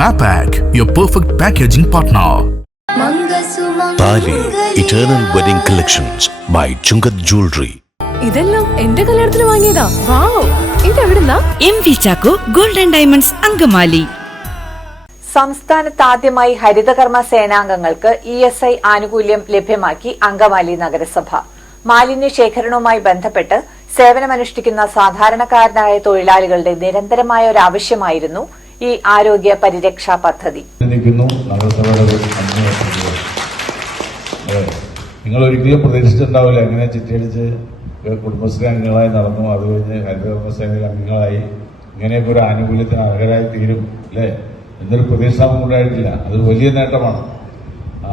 Mapak, your perfect packaging partner. Thali eternal wedding collections by Chungath jewellery. ഇതെല്ലാം എന്റെ കല്യാണത്തിന് വാങ്ങിയതാ. വാവ്, ഇതെവിടുന്നാ? MV Chacko golden diamonds Angamaly. സംസ്ഥാനത്ത് ആദ്യമായി ഹരിതകർമ്മ സേനാംഗങ്ങൾക്ക് ESI ആനുകൂല്യം ലഭ്യമാക്കി അങ്കമാലി നഗരസഭ. മാലിന്യ ശേഖരണവുമായി ബന്ധപ്പെട്ട് സേവനമനുഷ്ഠിക്കുന്ന സാധാരണക്കാരനായ തൊഴിലാളികളുടെ നിരന്തരമായ ഒരു ആവശ്യമായിരുന്നു ഈ ആരോഗ്യ പരിരക്ഷാ പദ്ധതി. നിങ്ങൾ ഒരിക്കലും പ്രതീക്ഷിച്ചിട്ടുണ്ടാവില്ല എങ്ങനെ ചിറ്റടിച്ച് കുടുംബശ്രീ അംഗങ്ങളായി നടന്നു, അത് കഴിഞ്ഞ് ഹരിതകർമ്മ സേനയിൽ അംഗങ്ങളായി ഇങ്ങനെയൊക്കെ ഒരു ആനുകൂല്യത്തിന് അർഹരായി തീരും അല്ലേ എന്നൊരു പ്രതീക്ഷ ഉണ്ടായിട്ടില്ല. അത് വലിയ നേട്ടമാണ്.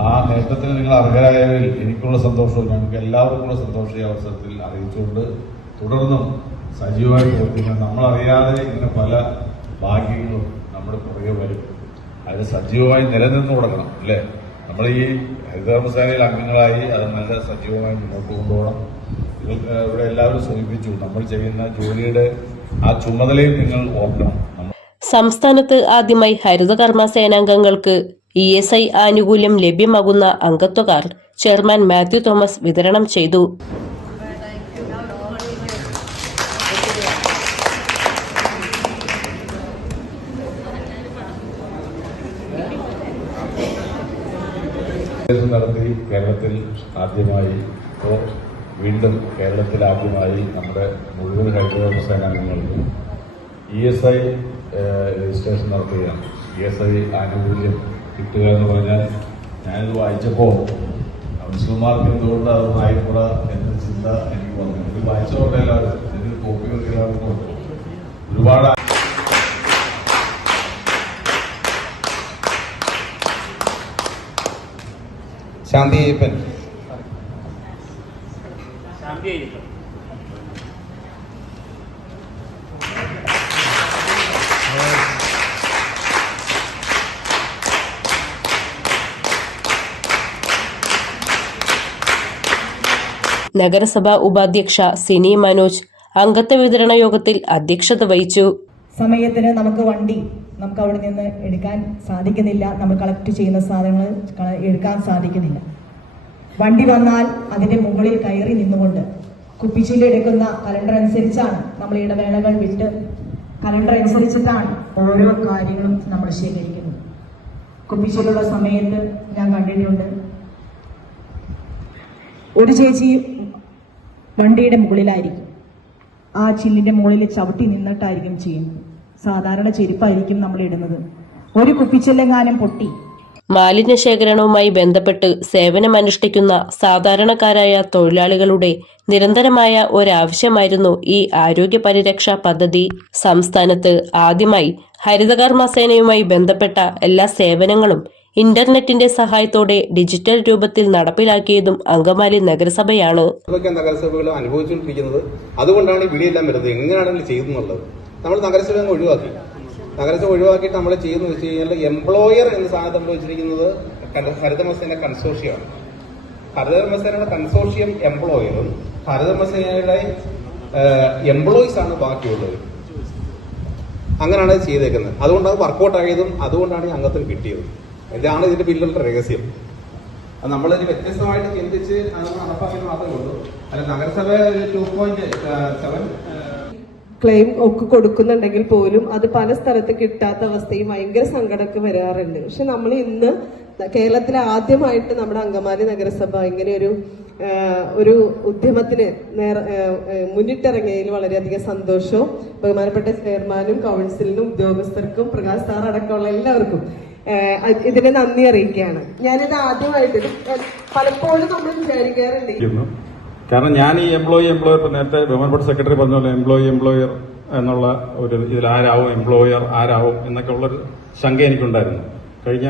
ആ നേട്ടത്തിന് നിങ്ങൾ അർഹരായതിൽ എനിക്കുള്ള സന്തോഷവും ഞങ്ങൾക്ക് എല്ലാവർക്കുള്ള സന്തോഷം ഈ അവസരത്തിൽ അറിയിച്ചുകൊണ്ട് തുടർന്നും സജീവമായി പ്രവർത്തിക്കണം. നമ്മളറിയാതെ ഇങ്ങനെ പല ഭാഗ്യങ്ങളും നമ്മുടെ പുറകെ വരും. അത് സജീവമായി നിലനിന്ന് കൊടുക്കണം അല്ലേ. നമ്മൾ ഈ ഹരിതകർമ്മ സേനയിൽ അംഗങ്ങളായി അത് നല്ല സജീവമായി മുന്നോട്ട് കൊണ്ടുപോകണം. ഇവിടെ എല്ലാവരും സൂചിപ്പിച്ചു, നമ്മൾ ചെയ്യുന്ന ജോലിയുടെ ആ ചുമതലയും നിങ്ങൾ ഓർക്കണം. സംസ്ഥാനത്ത് ആദ്യമായി ഹരിതകർമ്മ സേനാംഗങ്ങൾക്ക് ESI ആനുകൂല്യം ലഭ്യമാകുന്ന അംഗത്വ കാർഡ് ചെയർമാൻ മാത്യു തോമസ് വിതരണം ചെയ്തു. നടത്തി കേരളത്തിൽ ആദ്യമായി വീണ്ടും കേരളത്തിൽ ആദ്യമായി നമ്മുടെ മുഴുവൻ ഹരിതകർമ്മ സേനാംഗങ്ങൾക്ക് ESI രജിസ്ട്രേഷൻ നടത്തുകയാണ്. ESI ആനുകൂല്യം കിട്ടുക എന്ന് പറഞ്ഞാൽ ഞാനിത് വായിച്ചപ്പോൾ മുസ്ലിംമാർക്ക് എന്തുകൊണ്ട് അത് വായിക്കൂട എന്ന ചിന്ത എനിക്ക് വന്നു. ഇത് വായിച്ചോട്ടെ എല്ലാവരും, ഇതിന് കോപ്പികൾ എല്ലാവർക്കും ഒരുപാട്. ശാന്തി അയ്യപ്പൻ. നഗരസഭാ ഉപാധ്യക്ഷ സിനി മനോജ് അംഗത്വ വിതരണ യോഗത്തിൽ അധ്യക്ഷത വഹിച്ചു. സമയത്തിന് നമുക്ക് അവിടെ നിന്ന് എടുക്കാൻ സാധിക്കുന്നില്ല. നമ്മൾ കളക്ട് ചെയ്യുന്ന സാധനങ്ങൾ എടുക്കാൻ സാധിക്കുന്നില്ല. വണ്ടി വന്നാൽ അതിന്റെ മുകളിൽ കയറി നിന്നുകൊണ്ട് കുപ്പിച്ചില്ല എടുക്കുന്ന കലണ്ടർ അനുസരിച്ചാണ് നമ്മൾ ഇടവേളകൾ വിട്ട് കലണ്ടർ അനുസരിച്ചിട്ടാണ് ഓരോ കാര്യങ്ങളും നമ്മൾ ശേഖരിക്കുന്നത്. കുപ്പിച്ചിലുള്ള സമയത്ത് ഞാൻ കണ്ടിട്ടുണ്ട്, ഒരു ചേച്ചി വണ്ടിയുടെ മുകളിലായിരിക്കും, ആ ചില്ലിന്റെ മുകളിൽ ചവിട്ടി നിന്നിട്ടായിരിക്കും ചെയ്യുന്നത്. സാധാരണ ചെരുപ്പായിരിക്കും നമ്മൾ ഇടുന്നത്. ഒരു കുപ്പിച്ചെല്ലെങ്ങാനും പൊട്ടി. മാലിന്യ ശേഖരണവുമായി ബന്ധപ്പെട്ട് സേവനമനുഷ്ഠിക്കുന്ന സാധാരണക്കാരായ തൊഴിലാളികളുടെ നിരന്തരമായ ഒരാവശ്യമായിരുന്നു ഈ ആരോഗ്യ പരിരക്ഷാ പദ്ധതി. സംസ്ഥാനത്ത് ആദ്യമായി ഹരിതകർമ്മ സേനയുമായി ബന്ധപ്പെട്ട എല്ലാ സേവനങ്ങളും ഇന്റർനെറ്റിന്റെ സഹായത്തോടെ ഡിജിറ്റൽ രൂപത്തിൽ നടപ്പിലാക്കിയതും അങ്കമാലി നഗരസഭയാണ്. നഗരസഭകൾ അനുഭവിച്ചുകൊണ്ടിരിക്കുന്നത് അതുകൊണ്ടാണ് ഈ വിളിയെല്ലാം വരുന്നത്. എങ്ങനെയാണെങ്കിൽ ചെയ്യുന്നുള്ളത് നമ്മൾ നഗരസഭ ഒഴിവാക്കിയിട്ട് നമ്മൾ ചെയ്യുന്നത് വെച്ച് കഴിഞ്ഞാൽ എംപ്ലോയർ എന്ന സാധനം നമ്മൾ വെച്ചിരിക്കുന്നത് ഹരിതകർമ്മസേന കൺസോർഷ്യമാണ്. ഹരിതകർമ്മസേനയുടെ കൺസോർഷ്യം എംപ്ലോയറും ഹരിതകർമ്മസേനയുടെ എംപ്ലോയീസ് ആണ് ബാക്കിയുള്ളത്. അങ്ങനെയാണ് ഇത് ചെയ്തേക്കുന്നത്. അതുകൊണ്ടാണ് വർക്കൗട്ട് ആയതും അതുകൊണ്ടാണ് ഈ അംഗത്തിന് കിട്ടിയത്. ഇതാണ് ഇതിന്റെ പിന്നിലുള്ള രഹസ്യം. നമ്മളൊരു വ്യത്യസ്തമായിട്ട് ചിന്തിച്ച് അത് നടപ്പാക്കി മാത്രമേ ഉള്ളൂ. അല്ല, നഗരസഭ 2.7 ക്ലെയിം ഒക്കെ കൊടുക്കുന്നുണ്ടെങ്കിൽ പോലും അത് പല സ്ഥലത്ത് കിട്ടാത്ത അവസ്ഥയും ഭയങ്കര സങ്കടമൊക്കെ വരാറുണ്ട്. പക്ഷെ നമ്മൾ ഇന്ന് കേരളത്തിലെ ആദ്യമായിട്ട് നമ്മുടെ അങ്കമാലി നഗരസഭ ഇങ്ങനെ ഒരു ഉദ്യമത്തിന് മുന്നിട്ടിറങ്ങിയതിൽ വളരെയധികം സന്തോഷവും ബഹുമാനപ്പെട്ട ചെയർമാനും കൗൺസിലിനും ഉദ്യോഗസ്ഥർക്കും പ്രകാശ് സാർ അടക്കമുള്ള എല്ലാവർക്കും ഇതിനെ നന്ദി അറിയിക്കുകയാണ്. ഞാനിത് ആദ്യമായിട്ട് പലപ്പോഴും നമ്മൾ വിചാരിക്കാറുണ്ട്, കാരണം ഞാൻ ഈ എംപ്ലോയർ ഇപ്പൊ നേരത്തെ ബഹുമാനപ്പെട്ട സെക്രട്ടറി പറഞ്ഞ പോലെ എംപ്ലോയർ എന്നുള്ള ഒരു ഇതിൽ ആരാവും എംപ്ലോയർ ആരാവും എന്നൊക്കെ ഉള്ളൊരു ശങ്ക എനിക്കുണ്ടായിരുന്നു. കഴിഞ്ഞ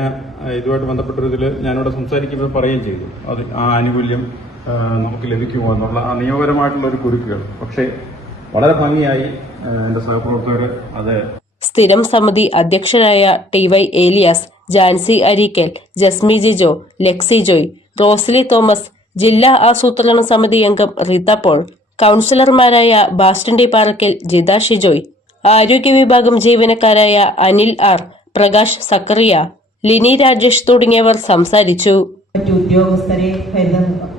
ഇതുമായിട്ട് ബന്ധപ്പെട്ടൊരു ഇതിൽ ഞാനിവിടെ സംസാരിക്കുമ്പോൾ പറയുകയും ചെയ്തു, അത് ആ ആനുകൂല്യം നമുക്ക് ലഭിക്കുമോ എന്നുള്ള ആ നിയമപരമായിട്ടുള്ള ഒരു കുരുക്കുകൾ. പക്ഷേ വളരെ ഭംഗിയായി എന്റെ സഹപ്രവർത്തകർ അത്. സ്ഥിരം സമിതി അധ്യക്ഷരായ TY ഏലിയാസ്, ജാൻസി അരീക്കൽ, ജസ്മി ജിജോ, ലെക്സി ജോയ്, റോസ്ലി തോമസ്, ജില്ലാ ആസൂത്രണ സമിതി അംഗം റിത പോൾ, കൌൺസിലർമാരായ ബാസ്റ്റൻ ടി പാറക്കൽ, ജിത ഷിജോയ്, ആരോഗ്യ വിഭാഗം ജീവനക്കാരായ അനിൽ ആർ, പ്രകാശ് സക്കറിയ, ലിനി രാജേഷ് തുടങ്ങിയവർ സംസാരിച്ചു. മറ്റു ഉദ്യോഗസ്ഥരെ,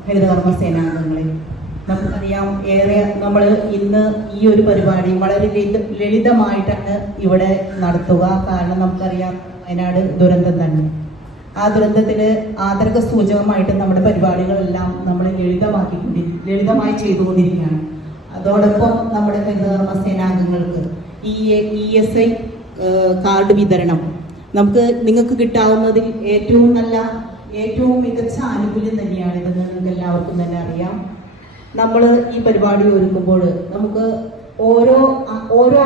ഹരിതകർമ്മ സേനാംഗങ്ങളെ, നമുക്കറിയാം നമ്മൾ ഇന്ന് ഈ ഒരു പരിപാടി വളരെ ലളിതമായിട്ടാണ് ഇവിടെ നടത്തുക. കാരണം നമുക്കറിയാം വയനാട് ദുരന്തം തന്നെ. ആ ദുരന്തത്തിന് ആദരക സൂചകമായിട്ട് നമ്മുടെ പരിപാടികളെല്ലാം നമ്മൾ ലളിതമായി ചെയ്തുകൊണ്ടിരിക്കുകയാണ്. അതോടൊപ്പം നമ്മുടെ ഹരിതകർമ്മ സേനാംഗങ്ങൾക്ക് ESI കാർഡ് വിതരണം നിങ്ങൾക്ക് കിട്ടാവുന്നതിൽ ഏറ്റവും മികച്ച ആനുകൂല്യം തന്നെയാണിതെന്ന് നിങ്ങൾക്ക് എല്ലാവർക്കും തന്നെ അറിയാം. നമ്മൾ ഈ പരിപാടി ഒരുക്കുമ്പോൾ നമുക്ക് ഓരോ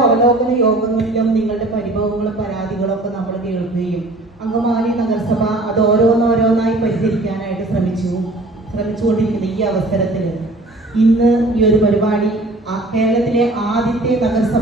അവലോകന യോഗങ്ങളിലും നിങ്ങളുടെ പരിഭവങ്ങളും പരാതികളും ഒക്കെ നമ്മൾ കേൾക്കുകയും അങ്കമാലി നഗരസഭ അത് ഓരോന്നോരോന്നായി പരിഹരിക്കാനായിട്ട് ശ്രമിച്ചുകൊണ്ടിരിക്കുന്ന ഈ അവസരത്തിൽ ഇന്ന് ഈ ഒരു പരിപാടി കേരളത്തിലെ ആദ്യത്തെ നഗരസഭ